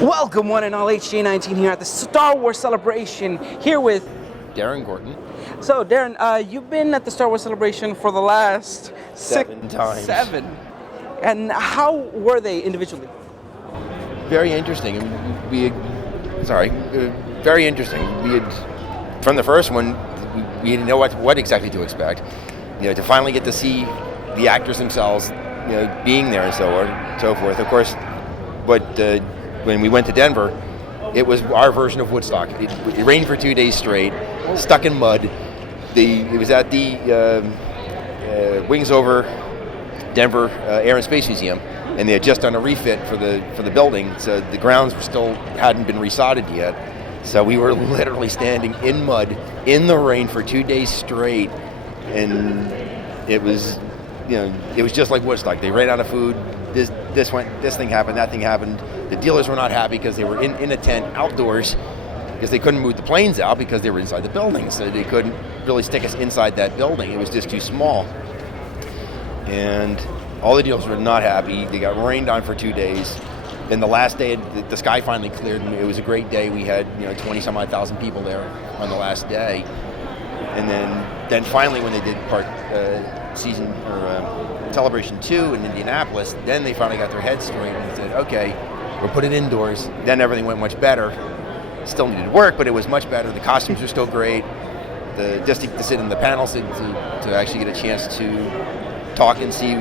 Welcome one and all, HJ19 here at the Star Wars Celebration, here with Daren Gorton. So Daren, you've been at the Star Wars Celebration for the last Seven times. Seven. And how were they individually? Very interesting. Very interesting. We had, from the first one, we didn't know what exactly to expect. To finally get to see the actors themselves, being there and so on and so forth. Of course, when we went to Denver, it was our version of Woodstock. It rained for 2 days straight, stuck in mud. It was at the Wings Over Denver Air and Space Museum, and they had just done a refit for the building, so the grounds hadn't been resodded yet. So we were literally standing in mud in the rain for 2 days straight, and it was just like Woodstock. They ran out of food. This thing happened, that thing happened. The dealers were not happy because they were in a tent outdoors because they couldn't move the planes out because they were inside the building, so they couldn't really stick us inside that building. It was just too small. And all the dealers were not happy. They got rained on for 2 days. Then the last day, the sky finally cleared, and it was a great day. We had 20-some-odd thousand people there on the last day. And then finally, when they did Celebration 2 in Indianapolis, then they finally got their heads straight and said, okay, we'll put it indoors. Then everything went much better. Still needed work, but it was much better. The costumes were still great. Just to sit in the panels to actually get a chance to talk and see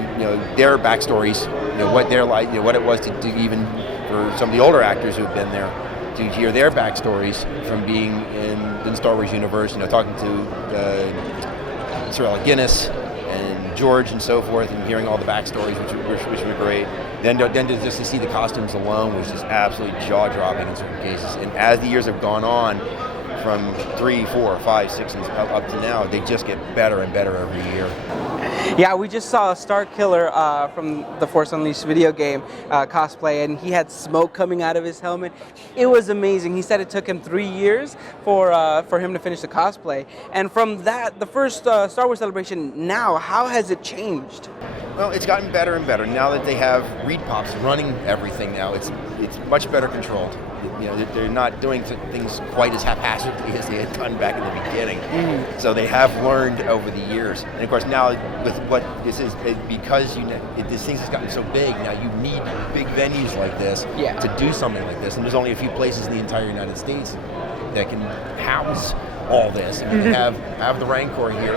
their backstories, what they're like, what it was to even for some of the older actors who have been there, to hear their backstories from being in Star Wars universe, talking to Sir Alec Guinness and George and so forth, and hearing all the backstories, which were great. Then just to see the costumes alone was just absolutely jaw-dropping in certain cases. And as the years have gone on, from 3, 4, 5, 6, and up to now, they just get better and better every year. Yeah, we just saw a Star Killer from the Force Unleashed video game cosplay, and he had smoke coming out of his helmet. It was amazing. He said it took him 3 years for him to finish the cosplay. And from that, the first Star Wars Celebration, now, how has it changed? Well, it's gotten better and better. Now that they have Reed Pops running everything now, it's much better controlled. They're not doing things quite as haphazardly as they had done back in the beginning. Mm-hmm. So they have learned over the years. And of course now with what this is, because this thing has gotten so big, now you need big venues like this to do something like this. And there's only a few places in the entire United States that can house all this. I mean, they have the Rancor here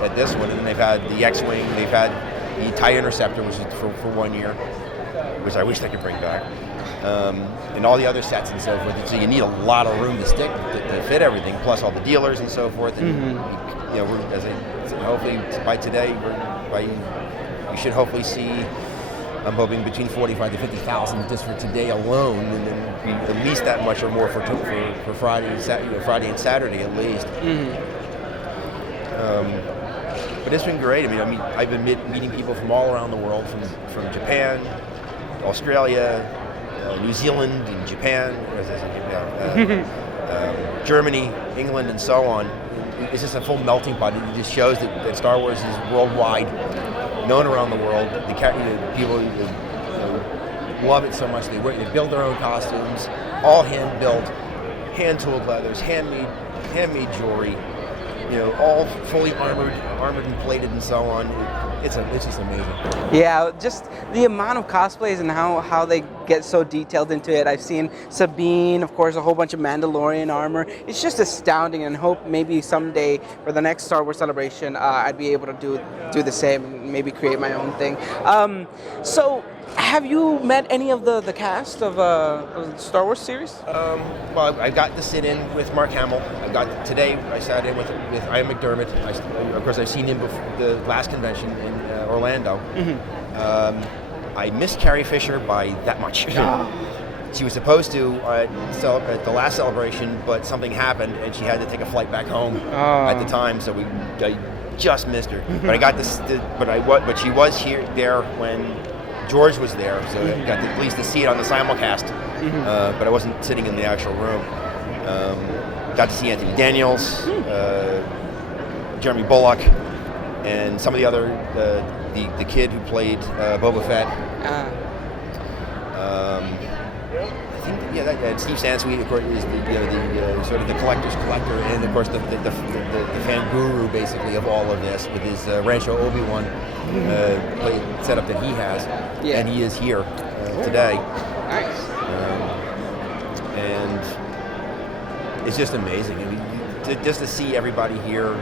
at this one, and they've had the X-Wing, they've had the TIE Interceptor, which is for 1 year, which I wish they could bring back. And all the other sets and so forth. So you need a lot of room to fit everything, plus all the dealers and so forth. And hopefully by today, we should hopefully see. I'm hoping between 45 to 50,000 just for today alone, and then at least that much or more for Friday and Saturday at least. Mm-hmm. But it's been great. I mean, I've been meeting people from all around the world, from Japan, Australia, New Zealand, and Japan, Germany, England, and so on. It's just a full melting pot. It just shows that Star Wars is worldwide, known around the world. People love it so much. They build their own costumes, all hand-built, hand-tooled leathers, handmade jewelry. All fully armored and plated and so on. It's just amazing. Yeah, just the amount of cosplays and how they get so detailed into it. I've seen Sabine, of course, a whole bunch of Mandalorian armor. It's just astounding, and hope maybe someday for the next Star Wars Celebration, I'd be able to do the same and maybe create my own thing. So, have you met any of the cast of the Star Wars series? Well, I got to sit in with Mark Hamill. Today I sat in with Ian McDermott. Of course, I've seen him before the last convention in Orlando. Mm-hmm. I missed Carrie Fisher by that much. She was supposed to at the last celebration, but something happened and she had to take a flight back home at the time. So I just missed her. Mm-hmm. But I got this. But she was there when George was there, so I got at least to see it on the simulcast. Mm-hmm. But I wasn't sitting in the actual room. Got to see Anthony Daniels, Jeremy Bullock, and some of the other the kid who played Boba Fett. I And Steve Sansweet, of course, is the sort of the collector's collector, and of course the fan guru basically of all of this with his Rancho Obi-Wan setup that he has, and he is here today. Nice. And it's just amazing. I mean, just to see everybody here.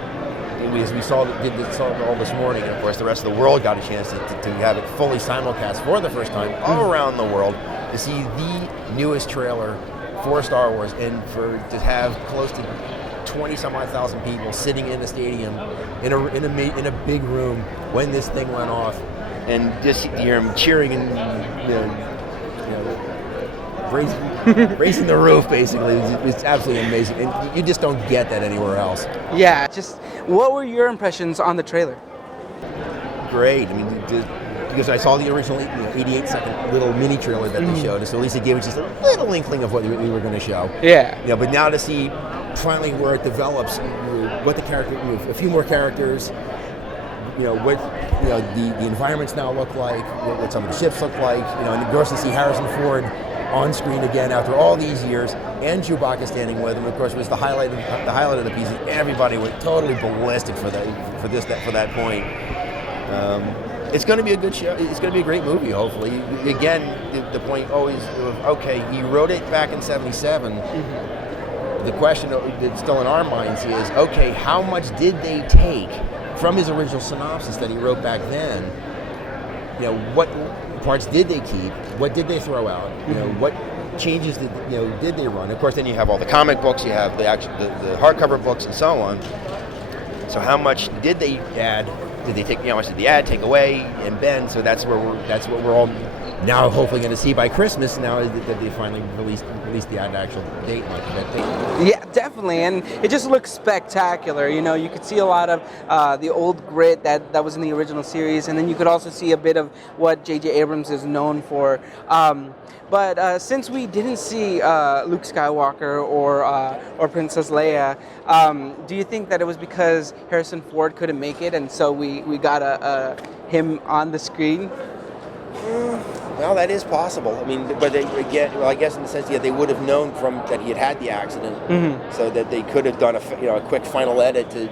As we saw all this morning, and of course the rest of the world got a chance to have it fully simulcast for the first time all around the world, to see the newest trailer for Star Wars, and to have close to 20-some-odd thousand people sitting in a stadium in a big room when this thing went off, and just hear them cheering and raising the roof, basically. It's absolutely amazing, and you just don't get that anywhere else. Yeah, just what were your impressions on the trailer? Great. I mean, because I saw the original 88-second little mini trailer that they showed us, so at least it gave us just a little inkling of what we were going to show. Yeah. But now to see finally where it develops, what the character, a few more characters, what the environments now look like, what some of the ships look like, and of course to see Harrison Ford on screen again after all these years, and Chewbacca standing with him. Of course, was the highlight of the piece. Everybody went totally ballistic for that point. It's going to be a good show. It's going to be a great movie, hopefully. Again, the point always of, okay, he wrote it back in '77. The question that's still in our minds is, okay, how much did they take from his original synopsis that he wrote back then? What parts did they keep? What did they throw out? What changes did they run? Of course, then you have all the comic books, you have the hardcover books, and so on. So how much did they add? Did they take? How much did they add, take away, and bend? So that's what we're all now hopefully going to see by Christmas. Now is that they finally released the actual date, like that date. Yeah, definitely, and it just looks spectacular. You could see a lot of the old grit that was in the original series, and then you could also see a bit of what J.J. Abrams is known for. But since we didn't see Luke Skywalker or Princess Leia, do you think that it was because Harrison Ford couldn't make it, and so we got him on the screen? Well, that is possible. I mean, but I guess in the sense, they would have known from that he had the accident, so that they could have done a quick final edit to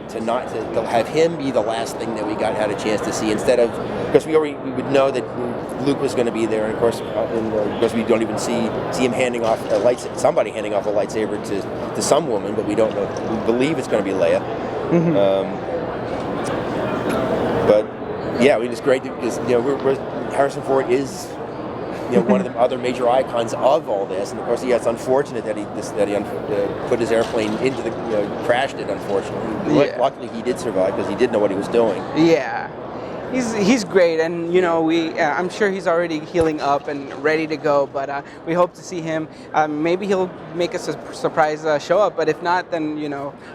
have him be the last thing that we had a chance to see, instead of, because we would know that Luke was going to be there, and of course, because we don't even see him handing off somebody handing off a lightsaber to some woman, but we don't know. We believe it's going to be Leia. But yeah, it's great because Harrison Ford is one of the other major icons of all this, and of course, it's unfortunate that he put his airplane into crashed it. Unfortunately, luckily he did survive because he did know what he was doing. Yeah. He's great, and I'm sure he's already healing up and ready to go. But we hope to see him. Maybe he'll make us a surprise show up. But if not, then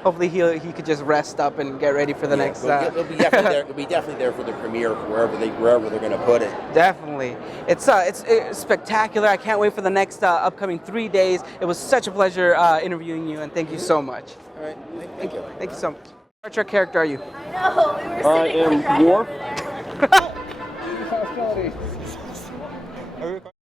hopefully he could just rest up and get ready for the next. It'll be definitely there. It'll be definitely there for the premiere, wherever they're going to put it. Definitely, it's spectacular. I can't wait for the next upcoming 3 days. It was such a pleasure interviewing you, and thank you so much. All right, thank you. Thank you so much. What character are you? I know, we were sitting I am Worf. hostilities.